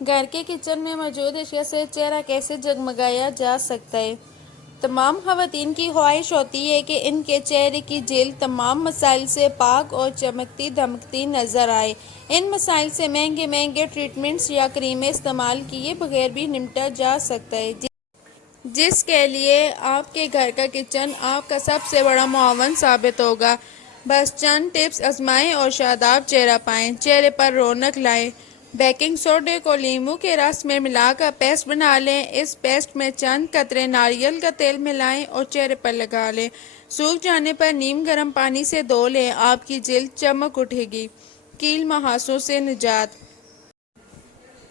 گھر کے کچن میں موجود اشیاء سے چہرہ کیسے جگمگایا جا سکتا ہے؟ تمام خواتین کی خواہش ہوتی ہے کہ ان کے چہرے کی جلد تمام مسائل سے پاک اور چمکتی دمکتی نظر آئے۔ ان مسائل سے مہنگے مہنگے ٹریٹمنٹس یا کریمیں استعمال کیے بغیر بھی نمٹا جا سکتا ہے، جس کے لیے آپ کے گھر کا کچن آپ کا سب سے بڑا معاون ثابت ہوگا۔ بس چند ٹپس آزمائیں اور شاداب چہرہ پائیں، چہرے پر رونق لائیں۔ بیکنگ سوڈے کو لیموں کے رس میں ملا کر پیسٹ بنا لیں۔ اس پیسٹ میں چند قطرے ناریل کا تیل ملائیں اور چہرے پر لگا لیں۔ سوکھ جانے پر نیم گرم پانی سے دھو لیں، آپ کی جلد چمک اٹھے گی۔ کیل مہاسوں سے نجات۔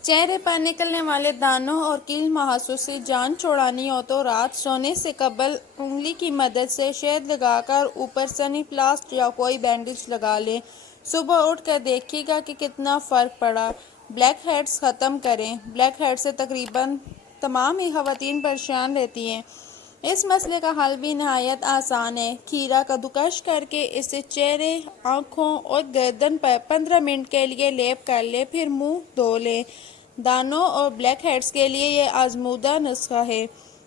چہرے پر نکلنے والے دانوں اور کیل مہاسوں سے جان چھڑانی ہو تو رات سونے سے قبل انگلی کی مدد سے شہد لگا کر اوپر سنی پلاسٹ یا کوئی بینڈیج لگا لیں۔ صبح اٹھ کر دیکھیے گا کہ کتنا فرق پڑا۔ بلیک ہیڈز ختم کریں۔ بلیک ہیڈ سے تقریباً تمام ہی خواتین پریشان رہتی ہیں۔ اس مسئلے کا حل بھی نہایت آسان ہے۔ کھیرا کدوکش کر کے اسے چہرے، آنکھوں اور گردن پر 15 منٹ کے لیے لیپ کر لیں، پھر منہ دھو لیں۔ دانوں اور بلیک ہیڈز کے لیے یہ آزمودہ نسخہ ہے۔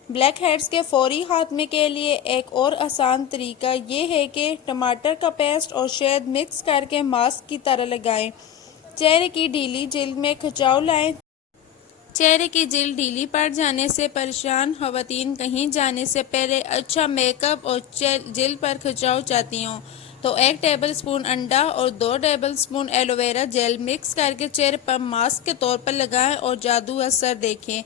بلیک ہیڈز کے فوری خاتمے کے لیے ایک اور آسان طریقہ یہ ہے کہ ٹماٹر کا پیسٹ اور شہد مکس کر کے ماسک کی طرح لگائیں۔ چہرے کی ڈھیلی جلد میں کھچاؤ لائیں۔ چہرے کی جلد ڈھیلی پڑ جانے سے پریشان خواتین کہیں جانے سے پہلے اچھا میک اپ اور جلد پر کھچاؤ چاہتی ہوں تو 1 ٹیبل اسپون انڈا اور 2 tablespoon aloe vera gel mix کر کے چہرے پر ماسک کے طور پر لگائیں اور جادو اثر دیکھیں۔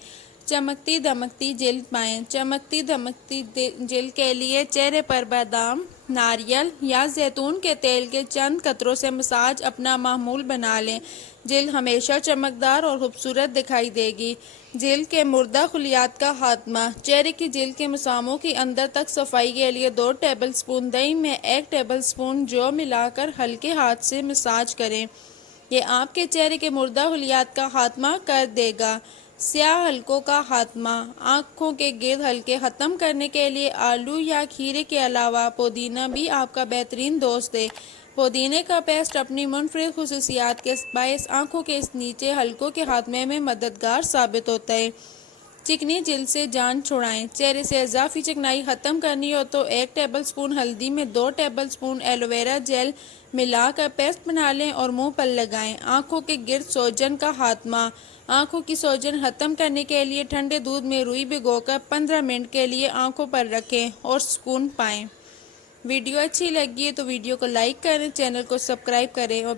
چمکتی دمکتی جلد پائیں۔ چمکتی دمکتی جلد کے لیے چہرے پر بادام، ناریل یا زیتون کے تیل کے چند قطروں سے مساج اپنا معمول بنا لیں۔ جلد ہمیشہ چمکدار اور خوبصورت دکھائی دے گی۔ جلد کے مردہ خلیات کا خاتمہ۔ چہرے کی جلد کے مساموں کی اندر تک صفائی کے لیے 2 ٹیبل اسپون دہی میں 1 ٹیبل اسپون جو ملا کر ہلکے ہاتھ سے مساج کریں۔ یہ آپ کے چہرے کے مردہ خلیات کا خاتمہ کر دے گا۔ سیاہ حلقوں کا خاتمہ۔ آنکھوں کے گرد حلقے ختم کرنے کے لیے آلو یا کھیرے کے علاوہ پودینہ بھی آپ کا بہترین دوست ہے۔ پودینے کا پیسٹ اپنی منفرد خصوصیات کے باعث آنکھوں کے اس نیچے حلقوں کے خاتمے میں مددگار ثابت ہوتا ہے۔ چکنی جلد سے جان چھڑائیں۔ چہرے سے اضافی چکنائی ختم کرنی ہو تو 1 ٹیبل اسپون ہلدی میں 2 tablespoon aloe vera gel ملا کر پیسٹ بنا لیں اور منہ پر لگائیں۔ آنکھوں کے گرد سوجن کا خاتمہ۔ آنکھوں کی سوجن ختم کرنے کے لیے ٹھنڈے دودھ میں روئی بھگو کر 15 منٹ کے لیے آنکھوں پر رکھیں اور سکون پائیں۔ ویڈیو اچھی لگی ہے تو ویڈیو کو لائک کریں، چینل کو سبسکرائب کریں اور